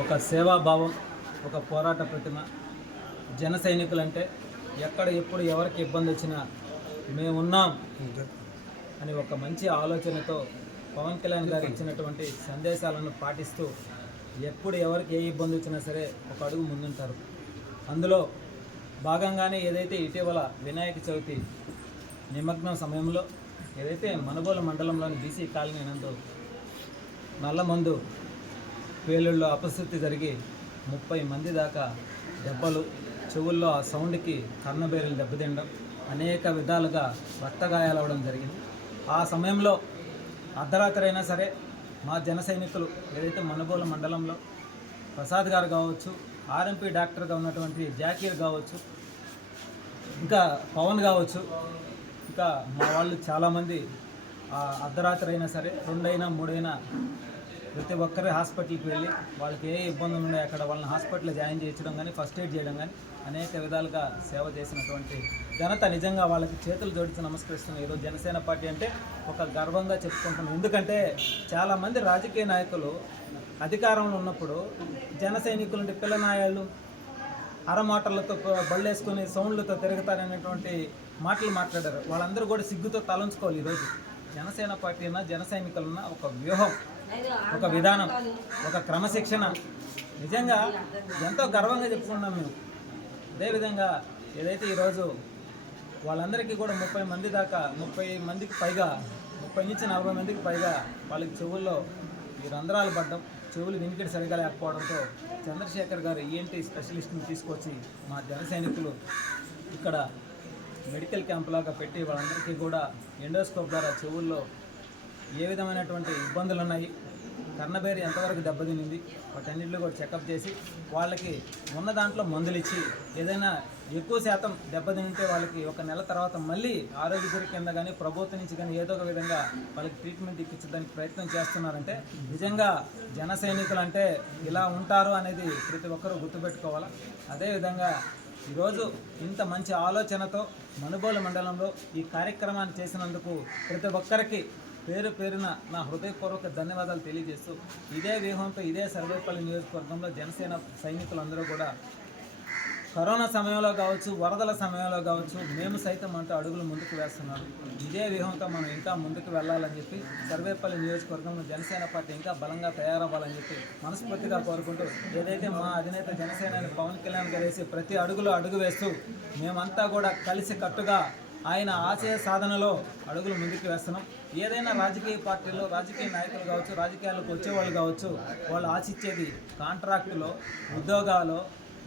ఒక సేవాభావం ఒక పోరాట ప్రతిమ. జన సైనికులంటే ఎక్కడ ఎప్పుడు ఎవరికి ఇబ్బంది వచ్చినా మేమున్నాం అని ఒక మంచి ఆలోచనతో పవన్ కళ్యాణ్ గారు ఇచ్చినటువంటి సందేశాలను పాటిస్తూ ఎప్పుడు ఎవరికి ఏ ఇబ్బంది వచ్చినా సరే ఒక అడుగు ముందుంటారు. అందులో భాగంగానే ఏదైతే ఇటీవల వినాయక చవితి నిమగ్నం సమయంలో ఏదైతే మనబోలు మండలంలోని బీసీ కాలనీ నందు నల్లమందు పేలుళ్ళలో అపశృతి జరిగి ముప్పై మంది దాకా దెబ్బలు చెవుల్లో ఆ సౌండ్కి కన్నబేరులు దెబ్బతినడం అనేక విధాలుగా రక్తగాయాలు అవ్వడం జరిగింది. ఆ సమయంలో అర్ధరాత్రి అయినా సరే మా జన సైనికులు ఏదైతే మనబోలు మండలంలో ప్రసాద్ గారు కావచ్చు ఆర్ఎంపీ డాక్టర్గా ఉన్నటువంటి జాకీర్ కావచ్చు ఇంకా పవన్ కావచ్చు ఇంకా మా వాళ్ళు చాలామంది ఆ అర్ధరాత్రి అయినా సరే రెండైనా మూడైనా ప్రతి ఒక్కరి హాస్పిటల్కి వెళ్ళి వాళ్ళకి ఏ ఇబ్బందులు ఉన్నాయో అక్కడ వాళ్ళని హాస్పిటల్లో జాయిన్ చేయించడం కానీ ఫస్ట్ ఎయిడ్ చేయడం కానీ అనేక విధాలుగా సేవ చేసినటువంటి ఘనత నిజంగా వాళ్ళకి చేతులు జోడించి నమస్కరిస్తున్నాం ఈరోజు జనసేన పార్టీ అంటే ఒక గర్వంగా చెప్పుకుంటున్నాం ఎందుకంటే చాలామంది రాజకీయ నాయకులు అధికారంలో ఉన్నప్పుడు జన సైనికులు అంటే పిల్ల నాయాలు అరమాటలతో బళ్ళేసుకొని సౌండ్లతో తిరుగుతారనేటువంటి మాటలు మాట్లాడారు. వాళ్ళందరూ కూడా సిగ్గుతో తలంచుకోవాలి ఈరోజు. జనసేన పార్టీ అన్న జన సైనికులన్న ఒక వ్యూహం ఒక విధానం ఒక క్రమశిక్షణ. నిజంగా ఎంతో గర్వంగా చెప్పుకున్నాం మేము. అదేవిధంగా ఏదైతే ఈరోజు వాళ్ళందరికీ కూడా ముప్పై మంది దాకా ముప్పై మందికి పైగా ముప్పై నుంచి నలభై మందికి పైగా వాళ్ళకి చెవుల్లో ఈ రంధ్రాలు పడ్డం చెవులు వినికిడి సరిగా లేకపోవడంతో చంద్రశేఖర్ గారు ఈఎన్టీ స్పెషలిస్ట్ని తీసుకొచ్చి మా జన సైనికులు ఇక్కడ మెడికల్ క్యాంప్ లాగా పెట్టి వాళ్ళందరికీ కూడా ఎండోస్కోప్ ద్వారా చెవుల్లో ఏ విధమైనటువంటి ఇబ్బందులు ఉన్నాయి? కన్నబేరు ఎంతవరకు దెబ్బతినింది? వాటన్నింటిలో కూడా చెకప్ చేసి వాళ్ళకి ఉన్న దాంట్లో మందులు ఇచ్చి ఏదైనా ఎక్కువ శాతం దెబ్బతింటే వాళ్ళకి ఒక నెల తర్వాత మళ్ళీ ఆరోగ్యశ్రీ కింద కానీ ప్రభుత్వం నుంచి కానీ ఏదో ఒక విధంగా వాళ్ళకి ట్రీట్మెంట్ ఇప్పించడానికి ప్రయత్నం చేస్తున్నారంటే నిజంగా జన సైనికులు అంటే ఇలా ఉంటారు అనేది ప్రతి ఒక్కరూ గుర్తుపెట్టుకోవాలి? అదేవిధంగా ఈరోజు ఇంత మంచి ఆలోచనతో మనుబోలు మండలంలో ఈ కార్యక్రమాన్ని చేసినందుకు ప్రతి ఒక్కరికి పేరు పేరున నా హృదయపూర్వక ధన్యవాదాలు తెలియజేస్తూ ఇదే వ్యూహంతో ఇదే సర్వేపల్లి నియోజకవర్గంలో జనసేన సైనికులందరూ కూడా కరోనా సమయంలో కావచ్చు వరదల సమయంలో కావచ్చు మేము సైతం అంటూ అడుగులు ముందుకు వేస్తున్నాం. ఇదే వ్యూహంతో మనం ఇంకా ముందుకు వెళ్ళాలని చెప్పి సర్వేపల్లి నియోజకవర్గంలో జనసేన పార్టీ ఇంకా బలంగా తయారవ్వాలని చెప్పి మనస్ఫూర్తిగా కోరుకుంటూ ఏదైతే మా అధినేత జనసేన పవన్ కళ్యాణ్ గారు వేసి ప్రతి అడుగులో అడుగు వేస్తూ మేమంతా కూడా కలిసి కట్టుగా ఆయన ఆశయ సాధనలో అడుగులు ముందుకు వేస్తున్నాం. ఏదైనా రాజకీయ పార్టీలో రాజకీయ నాయకులు కావచ్చు రాజకీయాలకు వచ్చేవాళ్ళు కావచ్చు వాళ్ళు ఆశించేది కాంట్రాక్టులో ఉద్యోగాలు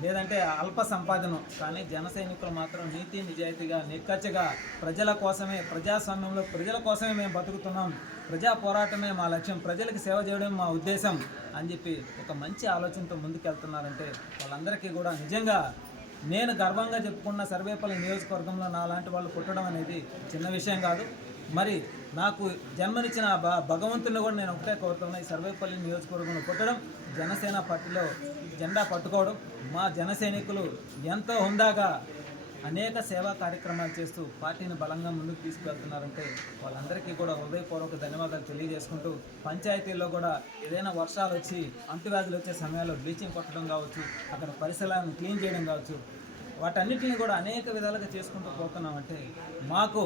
లేదంటే అల్ప సంపాదన. కానీ జన సైనికులు మాత్రం నీతి నిజాయితీగా నిక్కచ్చగా ప్రజల కోసమే ప్రజాస్వామ్యంలో ప్రజల కోసమే మేము బతుకుతున్నాం. ప్రజా పోరాటమే మా లక్ష్యం. ప్రజలకు సేవ చేయడం మా ఉద్దేశం అని చెప్పి ఒక మంచి ఆలోచనతో ముందుకెళ్తున్నారంటే వాళ్ళందరికీ కూడా నిజంగా నేను గర్వంగా చెప్పుకున్న సర్వేపల్లి నియోజకవర్గంలో నా లాంటి వాళ్ళు పుట్టడం అనేది చిన్న విషయం కాదు. మరి నాకు జన్మనిచ్చిన భ భగవంతుని కూడా నేను ఒకటే కోరుతున్నా. ఈ సర్వేపల్లి నియోజకవర్గంలో పుట్టడం జనసేన పార్టీలో జెండా పట్టుకోవడం మా జన సైనికులు ఎంతో హుందాగా అనేక సేవా కార్యక్రమాలు చేస్తూ పార్టీని బలంగా ముందుకు తీసుకువెళ్తున్నారంటే వాళ్ళందరికీ కూడా హృదయపూర్వక ధన్యవాదాలు తెలియజేసుకుంటూ పంచాయతీల్లో కూడా ఏదైనా వర్షాలు వచ్చి అంటువ్యాధులు వచ్చే సమయాల్లో బ్లీచింగ్ కొట్టడం కావచ్చు అక్కడ పరిసరాలను క్లీన్ చేయడం కావచ్చు వాటన్నిటిని కూడా అనేక విధాలుగా చేసుకుంటూ పోతున్నామంటే మాకు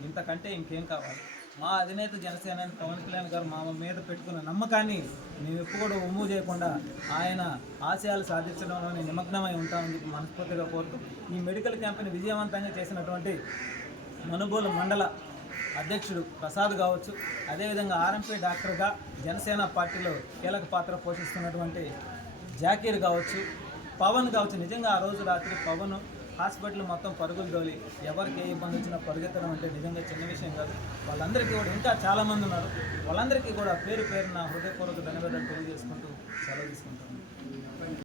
ఇంతకంటే ఇంకేం కావాలి? మా అధినేత జనసేన పవన్ కళ్యాణ్ గారు మా మీద పెట్టుకున్న నమ్మకాన్ని మేము ఎప్పుడు ఉమ్ము చేయకుండా ఆయన ఆశయాలు సాధించడంలోనే నిమగ్నమై ఉంటామని చెప్పి మనస్ఫూర్తిగా కోరుతూ ఈ మెడికల్ క్యాంప్ని విజయవంతంగా చేసినటువంటి మనుబోలు మండల అధ్యక్షుడు ప్రసాద్ కావచ్చు అదేవిధంగా ఆర్ఎంపీ డాక్టర్గా జనసేన పార్టీలో కీలక పాత్ర పోషిస్తున్నటువంటి జాకీర్ కావచ్చు పవన్ కావచ్చు. నిజంగా ఆ రోజు రాత్రి పవన్ హాస్పిటల్ మొత్తం పరుగులు తోలి ఎవరికి ఏ ఇబ్బంది వచ్చినా పరుగెత్తడం అంటే నిజంగా చిన్న విషయం కాదు. వాళ్ళందరికీ కూడా ఇంకా చాలామంది ఉన్నారు. వాళ్ళందరికీ కూడా పేరు పేరున హృదయపూర్వక ధన్యవాదాలు తెలియజేసుకుంటూ సెలవు తీసుకుంటాను.